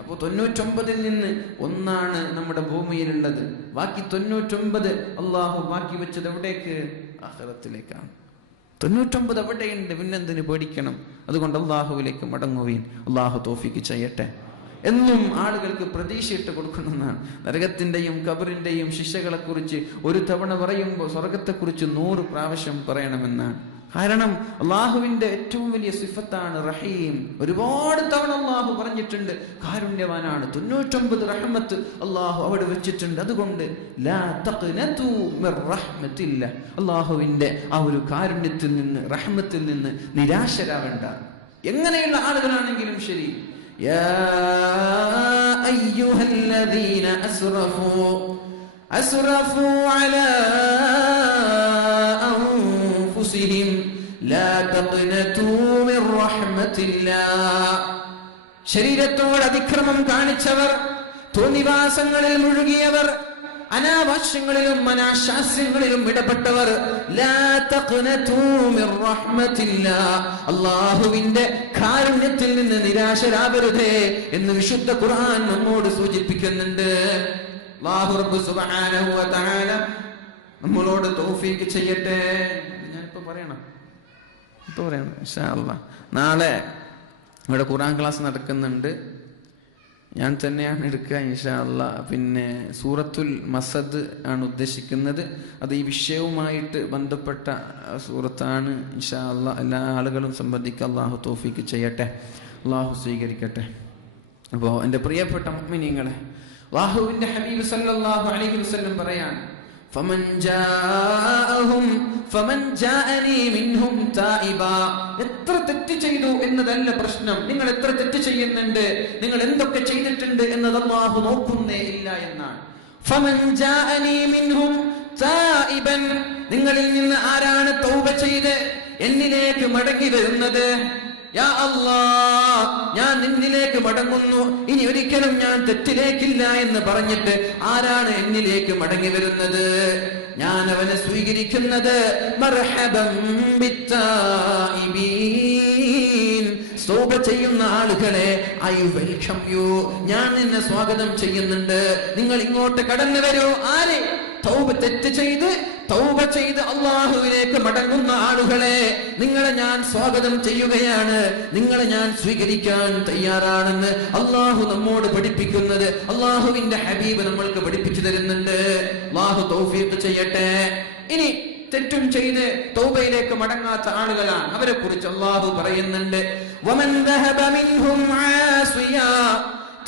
അപ്പോൾ 99 നിന്ന് ഒന്നാണ് നമ്മുടെ ഭൂമിയിലുള്ളത്. ബാക്കി 99 അള്ളാഹു ബാക്കി വെച്ചത് എവിടേക്ക്? ആഖിറത്തിലേക്കാണ്. 99 എവിടെയുണ്ട്? പിന്നെന്തിന് പേടിക്കണം? അതുകൊണ്ട് അള്ളാഹുവിലേക്ക് മടങ്ങുവീൻ. അള്ളാഹു തൗഫീഖ് ചെയ്യട്ടെ. എന്നും ആളുകൾക്ക് പ്രതീക്ഷയിട്ട് കൊടുക്കുന്നതാണ്. നരകത്തിന്റെയും ഖബറിന്റെയും ശിക്ഷകളെ കുറിച്ച് ഒരു തവണ പറയുമ്പോൾ സ്വർഗത്തെക്കുറിച്ച് 100 പ്രാവശ്യം പറയണമെന്നാണ്. കാരണം അള്ളാഹുവിന്റെ ഏറ്റവും വലിയ സിഫത്താണ് റഹീം. ഒരുപാട് തവണ അള്ളാഹു പറഞ്ഞിട്ടുണ്ട് കാരുണ്യവാനാണ്. 99 റഹ്മത്ത് അള്ളാഹു അവിടെ വെച്ചിട്ടുണ്ട്. അതുകൊണ്ട് ലാ തഖ്നതു മിർ റഹ്മത്തില്ല, അള്ളാഹുവിന്റെ ആ ഒരു കാരുണ്യത്തിൽ നിന്ന്, റഹ്മത്തിൽ നിന്ന് നിരാശരാവേണ്ട. എങ്ങനെയുള്ള ആളുകളാണെങ്കിലും ശരി. യാ അയ്യുഹല്ലദീന അസ്റഫു അലാ അൻഫുസിഹിം ലാ തഖ്നതു മിർ റഹ്മത്തില്ലാഹ്. ശരീരത്തോട് അതിക്രമം കാണിച്ചവർ, തോന്നിവാസങ്ങളിൽ മുഴുകിയവർ, അനാവശ്യങ്ങളിലും അനാശാസ്യങ്ങളിലും ഇടപെട്ടവർ, ലാ തഖ്നതു മിർ റഹ്മത്തില്ലാഹ്, അല്ലാഹുവിന്റെ കാരുണ്യത്തിൽ നിന്ന് നിരാശരാവരുതേ എന്ന് വിശുദ്ധ ഖുർആൻ നമ്മോട് സൂചിപ്പിക്കുന്നുണ്ട്. അല്ലാഹു റബ്ബ് സുബ്ഹാനഹു വ തആല നമ്മളോട് തൗഫീഖ് ചെയ്യട്ടെ. ഞാനിപ്പോ പറയണം ഇൻഷാ അല്ലാഹ്. നാളെ ഇവിടെ ഖുർആൻ ക്ലാസ് നടക്കുന്നുണ്ട്. ഞാൻ തന്നെയാണ് എടുക്കുക ഇൻഷാ അല്ലാഹ്. പിന്നെ സൂറത്തുൽ മസദ് ആണ് ഉദ്ദേശിക്കുന്നത്. അത് ഈ വിഷയവുമായിട്ട് ബന്ധപ്പെട്ട സൂറത്താണ് ഇൻഷാ അല്ലാഹ്. എല്ലാ ആളുകളും സംബന്ധിക്കുക. അല്ലാഹു തൗഫീഖ് ചെയ്യട്ടെ, അല്ലാഹു സ്വീകരിക്കട്ടെ. അപ്പോൾ എൻ്റെ പ്രിയപ്പെട്ട മുഅ്മിനീങ്ങളെ, അല്ലാഹുവിന്റെ ഹബീബ് സല്ലല്ലാഹു അലൈഹി വസല്ലം പറയാണ്, ഫമൻ ജാഅനി മിൻഹും തായിബാ. എത്ര തെറ്റ് ചെയ്തു എന്നതല്ല പ്രശ്നം, നിങ്ങൾ എത്ര തെറ്റ് ചെയ്യുന്നുണ്ട്, നിങ്ങൾ എന്തൊക്കെ ചെയ്തിട്ടുണ്ട് എന്നത് അല്ലാഹു നോക്കുന്നേ ഇല്ല എന്നാണ്. ഫമൻ ജാഅനി മിൻഹും തായിബൻ, നിങ്ങളിൽ നിന്ന് ആരാണ് തൗബ ചെയ്ത് എന്നിലേക്ക് മടങ്ങി വരുന്നത്? യാ അല്ലാഹ്, ഞാൻ നിന്നിലേക്ക് മടങ്ങുന്നു, ഇനി ഒരിക്കലും ഞാൻ തെറ്റിലേക്കില്ല എന്ന് പറഞ്ഞിട്ട് ആരാണ് എന്നിലേക്ക് മടങ്ങി വരുന്നത്? ഞാൻ അവനെ സ്വീകരിക്കുന്നത്. മർഹബൻ ബിത്തായിബീൻ, തൗബ ചെയ്യുന്ന ആളുകളെ ഐ വെൽക്കം യു, ഞാൻ നിന്നെ സ്വാഗതം ചെയ്യുന്നുണ്ട്, നിങ്ങൾ ഇങ്ങോട്ട് കടന്നു വരൂ. ആരെ? തെറ്റ് തൗബ ചെയ്ത് അള്ളാഹുവിലേക്ക് മടങ്ങുന്ന ആളുകളെ നിങ്ങളെ ഞാൻ സ്വാഗതം ചെയ്യുകയാണ്, നിങ്ങളെ ഞാൻ സ്വീകരിക്കാൻ തയ്യാറാണെന്ന് അള്ളാഹു നമ്മോട് പഠിപ്പിക്കുന്നത് അള്ളാഹുവിന്റെ ഹബീബ് നമ്മൾക്ക് പഠിപ്പിച്ചു തരുന്നുണ്ട്. അള്ളാഹു തൗഫീഖ് ചെയ്യട്ടെ. ഇനി തെറ്റും ചെയ്ത് തൗബയിലേക്ക് മടങ്ങാത്ത ആളുകളാണ്, അവരെ കുറിച്ച് അള്ളാഹു പറയുന്നുണ്ട്, വമൻ ദഹബ മിൻഹും ആസിയാ,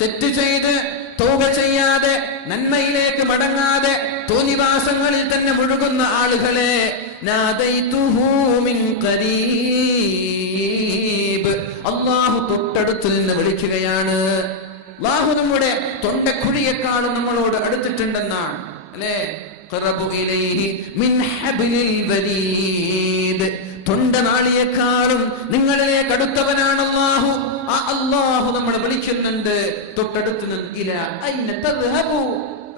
തെറ്റ് ചെയ്ത് തൗബ ചെയ്യാതെ നന്മയിലേക്ക് മടങ്ങാതെ തോന്നിവാസങ്ങളിൽ തന്നെ മുഴുകുന്ന ആളുകളെ നാദൈതുഹു മിൻ ഖരീബ്, അല്ലാഹു തൊട്ടടുത്ത് നിന്ന് വിളിക്കുകയാണ്. അല്ലാഹു നമ്മുടെ തൊണ്ടക്കുഴിയേക്കാളും നമ്മളോട് അടുത്തിട്ടുണ്ടെന്നാണ് അല്ലേ? ഖറബു ഇലൈഹി മിൻ ഹബ്ലിൽ വരീദ്, തൊണ്ടനാളിയേക്കാളും നിങ്ങളിലേക്ക് അടുത്തവനാണ് അല്ലാഹു. ആ അല്ലാഹു നമ്മളെ വിളിക്കുന്നുണ്ട് തൊട്ടടുത്ത് നിന്ന്. ഇലാ ഐന തദ്ഹബു,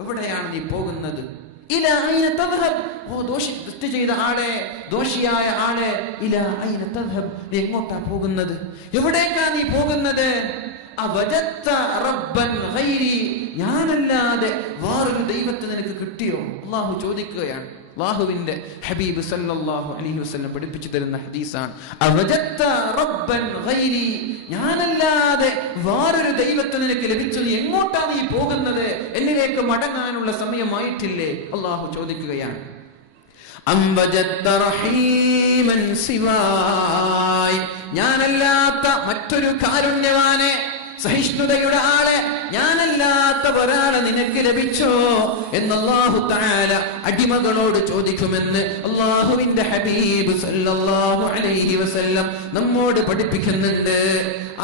എവിടെയാണ് നീ പോകുന്നത്? ഇലാ ഐന തദ്ഹബ്, ഓ തെറ്റ് ചെയ്ത ആളെ, ദോഷിയായ ആളെ, ഇലാ ഐന തദ്ഹബ്, നീ എങ്ങോട്ടാ പോകുന്നത്? എവിടേക്കാ നീ പോകുന്നത്? അവജത്ത റബ്ബൻ ഗൈരി, ഞാനല്ലാതെ വേറൊരു ദൈവത്തെ നിനക്ക് കിട്ടിയോ? അല്ലാഹു ചോദിക്കുകയാണ്. അല്ലാഹുവിന്റെ ഹബീബ് സല്ലല്ലാഹു അലൈഹി വസല്ലം പഠിപ്പിച്ചു തരുന്ന ഹദീസാണ്. അവജത്ത റബ്ബൻ ഗൈരി, ഞാനല്ലാതെ വേറൊരു ദൈവത്തെ നിനക്ക് ലഭിച്ചു, നീ എങ്ങോട്ടാ നീ പോകുന്നത്? എന്നിലേക്ക് മടങ്ങാനുള്ള സമയമായിട്ടില്ലേ? അല്ലാഹു ചോദിക്കുകയാണ്. അം വജത്ത റഹീമൻ സിവായ്, ഞാനല്ലാത്ത മറ്റൊരു കാരുണ്യവാനെ, സഹിഷ്ണുതയുടെ ആളെ, ഞാനല്ലാത്ത ഒരാളെ നിനക്ക് ലഭിച്ചോ എന്ന് അല്ലാഹു തആല അടിമകളോട് ചോദിക്കുമെന്ന് അല്ലാഹുവിന്റെ ഹബീബ് സല്ലല്ലാഹു അലൈഹി വസല്ലം നമ്മോട് പഠിപ്പിക്കുന്നുണ്ട്.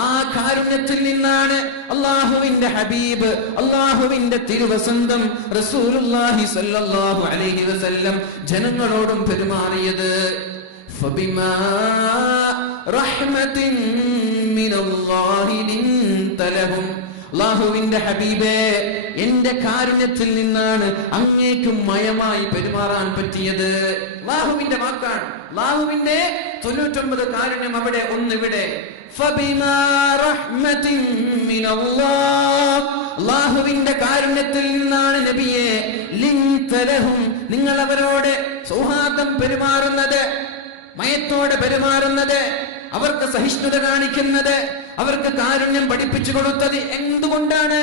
ആ കാരുണ്യത്തിൽ നിന്നാണ് അല്ലാഹുവിന്റെ ഹബീബ്, അല്ലാഹുവിന്റെ തിരുവസന്തം റസൂലുള്ളാഹി സല്ലല്ലാഹു അലൈഹി വസല്ലം ജനങ്ങളോടും പെരുമാറിയത്. ഫബിമാ റഹ്മത്തിൻ മിനല്ലാഹി ലിൻത ലഹും, അല്ലാഹുവിന്റെ ഹബീബേ, എന്റെ കാരുണ്യത്തിൽ നിന്നാണ് അങ്ങേക്കും മയമായി പെരുമാറാൻ പറ്റിയത്. അള്ളാഹുവിന്റെ വാക്കാണ്. അള്ളാഹുവിന്റെ 99 കാരുണ്യം അവിടെ, ഒന്നിവിടെ. അള്ളാഹുവിന്റെ കാരുണ്യത്തിൽ നിന്നാണ് നബിയെ ലിൻതലഹും, നിങ്ങൾ അവരോട് സൗഹാർദ്ദം പെരുമാറുന്നത്, മയത്തോടെ പെരുമാറുന്നത്, അവർക്ക് സഹിഷ്ണുത കാണിക്കുന്നത്, അവർക്ക് കാരുണ്യം പഠിപ്പിച്ചു കൊടുത്തത് എന്തുകൊണ്ടാണ്?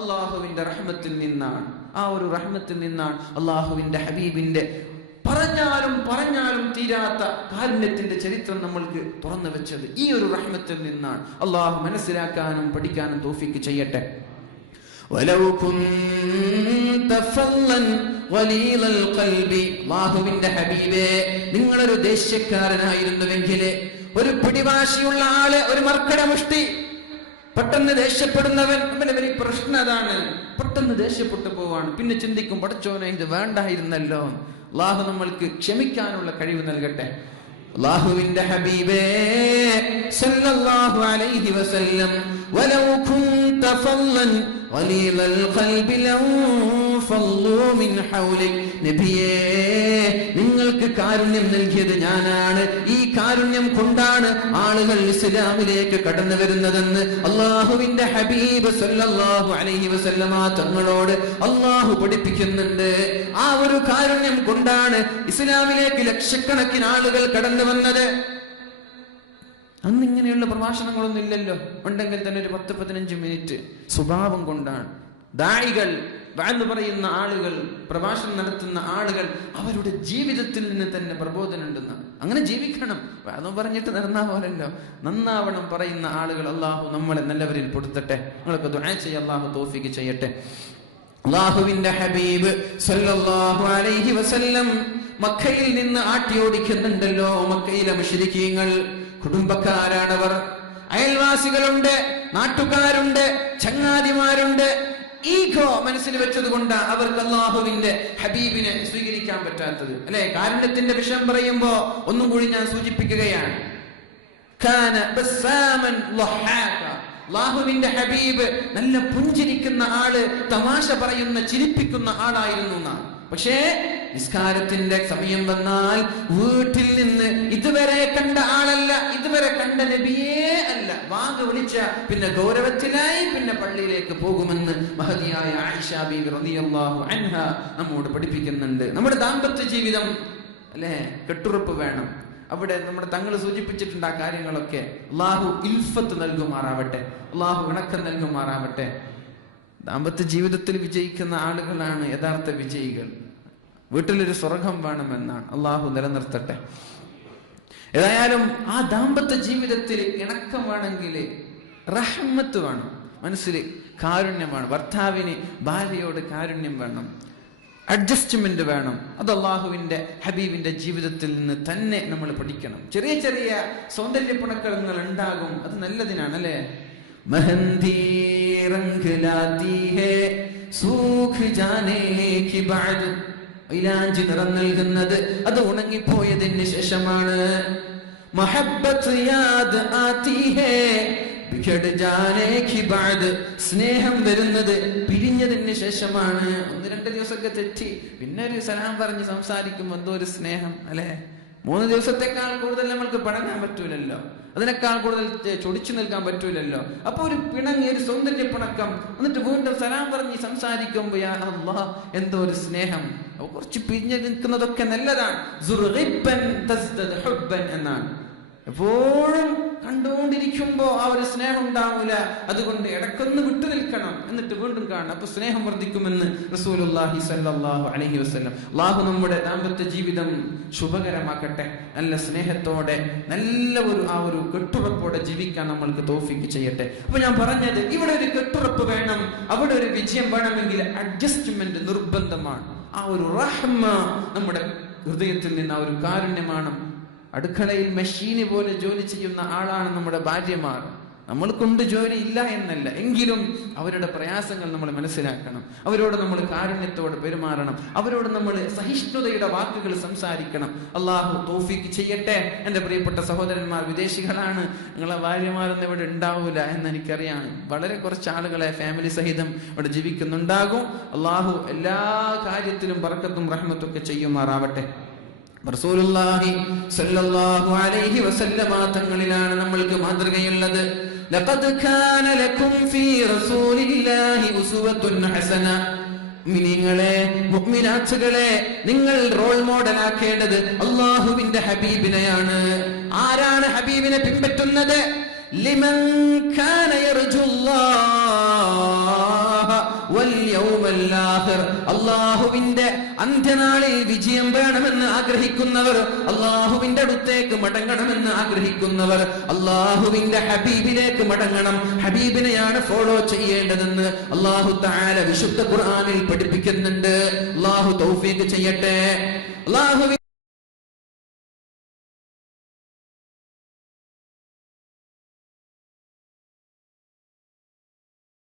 അള്ളാഹുവിന്റെ റഹ്മത്തിൽ നിന്നാണ്. ആ ഒരു റഹ്മത്തിൽ നിന്നാണ്, അള്ളാഹുവിന്റെ ഹബീബിന്റെ പറഞ്ഞാലും തീരാത്ത കാരുണ്യത്തിന്റെ ചരിത്രം നമ്മൾക്ക് തുറന്നു വെച്ചത് ഈ ഒരു റഹ്മത്തിൽ നിന്നാണ്. അള്ളാഹു മനസ്സിലാക്കാനും പഠിക്കാനും തൗഫീഖ് ചെയ്യട്ടെ. അല്ലാഹുവിന്റെ ഹബീബേ, നിങ്ങളൊരു ദേഷ്യക്കാരനായിരുന്നുവെങ്കിൽ, ഒരു പിടിവാശിയുള്ള ആള്, ഒരു മർക്കട മുഷ്ടി, പെട്ടെന്ന് ദേഷ്യപ്പെടുന്നവൻ, അവനവന് പ്രശ്നം അതാണ്, പെട്ടെന്ന് ദേഷ്യപ്പെട്ടു പോവാണ്. പിന്നെ ചിന്തിക്കും, പടച്ചോനെ ഇത് വേണ്ടായിരുന്നല്ലോ. അള്ളാഹു നമ്മൾക്ക് ക്ഷമിക്കാനുള്ള കഴിവ് നൽകട്ടെ. അല്ലാഹുവിന്റെ ഹബീബേ സല്ലല്ലാഹു അലൈഹി വസല്ലം, വലൗ കുൻത ഫല്ലൻ ഖലീലൽ ഖൽബി ലൻഫളൂ മിൻ ഹൗലിക്, നബിയേ നിങ്ങൾക്ക് കാരുണ്യം നൽകിയത് ഞാനാണ്. ഈ കാരുണ്യം കൊണ്ടാണ് ആളുകൾ ഇസ്ലാമിലേക്ക് കടന്നു വരുന്നതെന്ന് അല്ലാഹുവിന്റെ ഹബീബ് സല്ലല്ലാഹു അലൈഹി വസല്ലമ തങ്ങളോട് അല്ലാഹു പഠിപ്പിക്കുന്നുണ്ട്. ആ ഒരു കാരുണ്യം കൊണ്ടാണ് ഇസ്ലാമിലേക്ക് ലക്ഷക്കണക്കിന് ആളുകൾ കടന്നു വന്നത്. അന്ന് ഇങ്ങനെയുള്ള പ്രഭാഷണങ്ങളൊന്നും ഇല്ലല്ലോ. ഉണ്ടെങ്കിൽ തന്നെ ഒരു 10-15 മിനിറ്റ്. സ്വഭാവം കൊണ്ടാണ് ദാഇകൾ, വഅദ് പറയുന്ന ആളുകൾ, പ്രഭാഷണം നടത്തുന്ന ആളുകൾ അവരുടെ ജീവിതത്തിൽ നിന്ന് തന്നെ പ്രബോധനം ഉണ്ടെന്ന്. അങ്ങനെ ജീവിക്കണം. വഅദ് പറഞ്ഞിട്ട് നടന്നാ പോലല്ലോ, നന്നാവണം പറയുന്ന ആളുകൾ. അള്ളാഹു നമ്മളെ നല്ലവരിൽ പെടുത്തട്ടെ. നിങ്ങളൊക്കെ ദുആ ചെയ്യുക, അള്ളാഹു തൗഫീഖ് ചെയ്യട്ടെ. അല്ലാഹുവിന്റെ ഹബീബ് സല്ലല്ലാഹു അലൈഹി വസല്ലം മക്കയിൽ നിന്ന് ആട്ടിയോടിക്കുന്നുണ്ടല്ലോ. മക്കയിലെ മുശ്രിക്കീങ്ങൾ കുടുംബക്കാരാണവർ, അയൽവാസികളുണ്ട്, നാട്ടുകാരുണ്ട്, ചങ്ങാതിമാരുണ്ട്. ഈഗോ മനസ്സിൽ വെച്ചത് കൊണ്ട് അവർക്ക് അല്ലാഹുവിന്റെ ഹബീബിനെ സ്വീകരിക്കാൻ പറ്റാത്തത് അല്ലെ. കാരുണ്യത്തിന്റെ വിഷയം പറയുമ്പോ ഒന്നും കൂടി ഞാൻ സൂചിപ്പിക്കുകയാണ്. അല്ലാഹുവിന്റെ ഹബീബ് നല്ല പുഞ്ചിരിക്കുന്ന ആള്, തമാശ പറയുന്ന, ചിരിപ്പിക്കുന്ന ആളായിരുന്നു എന്നാണ്. പക്ഷേ നിസ്കാരത്തിന്റെ സമയം വന്നാൽ വീട്ടിൽ നിന്ന് ഇതുവരെ കണ്ട ആളല്ല, ഇതുവരെ കണ്ട നബിയേ അല്ല, വാങ്ങ് വിളിച്ച പിന്നെ ഗൗരവത്തിലായി പിന്നെ പള്ളിയിലേക്ക് പോകുമെന്ന് മഹദിയായ ആയിഷ ബീവി റളിയല്ലാഹു അൻഹ നമ്മോട് പഠിപ്പിക്കുന്നുണ്ട്. നമ്മുടെ ദാമ്പത്യ ജീവിതം അല്ലെ, കെട്ടുറപ്പ് വേണം. അവിടെ നമ്മുടെ തങ്ങൾ സൂചിപ്പിച്ചിട്ടുണ്ട് ആ കാര്യങ്ങളൊക്കെ. അള്ളാഹു ഇൽഫത്ത് നൽകുമാറാവട്ടെ, അള്ളാഹു ഇണക്കം നൽകുമാറാവട്ടെ. ദാമ്പത്യ ജീവിതത്തിൽ വിജയിക്കുന്ന ആളുകളാണ് യഥാർത്ഥ വിജയികൾ. വീട്ടിലൊരു സ്വർഗം വേണമെന്നാണ്. അള്ളാഹു നിലനിർത്തട്ടെ. ഏതായാലും ആ ദാമ്പത്യ ജീവിതത്തിൽ ഇണക്കം വേണമെങ്കിൽ റഹ്മത്ത് വേണം, മനസ്സിൽ കാരുണ്യം വേണം. ഭർത്താവിന് ഭാര്യയോട് കാരുണ്യം വേണം, അഡ്ജസ്റ്റ്മെന്റ് വേണം. അത് അള്ളാഹുവിന്റെ ഹബീബിന്റെ ജീവിതത്തിൽ നിന്ന് തന്നെ നമ്മൾ പഠിക്കണം. ചെറിയ ചെറിയ സൗന്ദര്യപ്പണക്കങ്ങൾ ഉണ്ടാകും, അത് നല്ലതിനാണ് അല്ലെ. മെഹന്തി റംഗ് ലാത്തി ഹേ സൂഖ് ജാനേ കി ബാദ്, മൈലാഞ്ചി നിറം നൽകുന്നത് അത് ഉണങ്ങിപ്പോയതിന് ശേഷമാണ്. മഹബ്ബത്ത് യാദ് ആതി ഹേ ബിഖട് ജാനേ കി ബാദ്, സ്നേഹം വരുന്നത് പിരിഞ്ഞതിന് ശേഷമാണ്. 1-2 ദിവസമൊക്കെ തെറ്റി പിന്നെ ഒരു സലാം പറഞ്ഞ് സംസാരിക്കുമ്പോൾ എന്തോ ഒരു സ്നേഹം അല്ലെ. 3 ദിവസത്തെക്കാൾ കൂടുതൽ നമ്മൾക്ക് പിണങ്ങാൻ പറ്റൂലല്ലോ, അതിനേക്കാൾ കൂടുതൽ ചൊടിച്ചു നിൽക്കാൻ പറ്റൂലല്ലോ. അപ്പൊ ഒരു പിണങ്ങി, ഒരു സൗന്ദര്യ പിണക്കം, എന്നിട്ട് വീണ്ടും സലാം പറഞ്ഞ് സംസാരിക്കുമ്പോ യാ അല്ലാഹ് എന്തോ ഒരു സ്നേഹം. അപ്പൊ കുറച്ച് പിരിഞ്ഞു നിൽക്കുന്നതൊക്കെ നല്ലതാണ്. എന്നാണ്. എപ്പോഴും കണ്ടുകൊണ്ടിരിക്കുമ്പോ ആ ഒരു സ്നേഹം ഉണ്ടാവൂല. അതുകൊണ്ട് ഇടക്കൊന്ന് വിട്ടു നിൽക്കണം, എന്നിട്ട് വീണ്ടും കാണണം. അപ്പൊ സ്നേഹം വർദ്ധിക്കുമെന്ന് റസൂലുള്ളാഹി സ്വല്ലല്ലാഹു അലൈഹി വസല്ലം. അല്ലാഹു നമ്മുടെ ദാമ്പത്യ ജീവിതം ശുഭകരമാക്കട്ടെ. നല്ല സ്നേഹത്തോടെ, നല്ല ഒരു കെട്ടുറപ്പോടെ ജീവിക്കാൻ നമ്മൾക്ക് തൗഫീഖ് ചെയ്യട്ടെ. അപ്പൊ ഞാൻ പറഞ്ഞത്, ഇവിടെ ഒരു കെട്ടുറപ്പ് വേണം, അവിടെ ഒരു വിജയം വേണമെങ്കിൽ അഡ്ജസ്റ്റ്മെന്റ് നിർബന്ധമാണ്. ആ ഒരു റഹ്മ നമ്മുടെ ഹൃദയത്തിൽ നിന്ന്, ആ ഒരു കാരുണ്യമാണ്. അടുക്കളയിൽ മെഷീന് പോലെ ജോലി ചെയ്യുന്ന ആളാണ് നമ്മുടെ ഭാര്യമാർ നമ്മൾക്കുണ്ട് ജോലി ഇല്ല എന്നല്ല, എങ്കിലും അവരുടെ പ്രയാസങ്ങൾ നമ്മൾ മനസ്സിലാക്കണം. അവരോട് നമ്മൾ കാരുണ്യത്തോടെ പെരുമാറണം. അവരോട് നമ്മൾ സഹിഷ്ണുതയുടെ വാക്കുകൾ സംസാരിക്കണം. അള്ളാഹു തൗഫീഖ് ചെയ്യട്ടെ. എൻ്റെ പ്രിയപ്പെട്ട സഹോദരന്മാർ വിദേശികളാണ്, നിങ്ങളെ ഭാര്യമാരൊന്നും ഇവിടെ ഉണ്ടാവൂല എന്ന് എനിക്കറിയാം. വളരെ കുറച്ച് ആളുകളെ ഫാമിലി സഹിതം ഇവിടെ ജീവിക്കുന്നുണ്ടാകും. അള്ളാഹു എല്ലാ കാര്യത്തിലും ബർക്കത്തും റഹ്മത്തും ഒക്കെ ചെയ്യുമാറാവട്ടെ. റസൂലുള്ളാഹി സ്വല്ലല്ലാഹു അലൈഹി വസല്ലമ തങ്ങളിലാണ് നമ്മൾക്ക് മാതൃകയുള്ളത്. ലഖദ് കാന ലക്കും ഫീ റസൂലില്ലാഹി ഉസ്വത്തുൻ ഹസന. മുഅ്മിനീങ്ങളെ, മുഅ്മിനാത്തുകളെ, നിങ്ങൾ റോൾ മോഡൽ ആക്കേണ്ടത് അല്ലാഹുവിന്റെ ഹബീബിനെയാണ്. ആരാണ് ഹബീബിനെ പിൻപറ്റുന്നത്? ലിമൻ കാന യർജുല്ലാഹ വൽ യൗമൽ ആഖിർ. അല്ലാഹുവിന്റെ അന്ത്യനാളിൽ വിജയം വേണമെന്ന് ആഗ്രഹിക്കുന്നവർ, അല്ലാഹുവിന്റെ അടുത്തേക്ക് മടങ്ങണമെന്ന് ആഗ്രഹിക്കുന്നവർ അല്ലാഹുവിന്റെ ഹബീബിലേക്ക് മടങ്ങണം. ഹബീബിനെയാണ് ഫോളോ ചെയ്യേണ്ടതെന്ന് അല്ലാഹു തആല വിശുദ്ധ ഖുർആനിൽ പഠിപ്പിക്കുന്നുണ്ട്. അല്ലാഹു തൗഫീഖ് ചെയ്യട്ടെ. അല്ലാഹു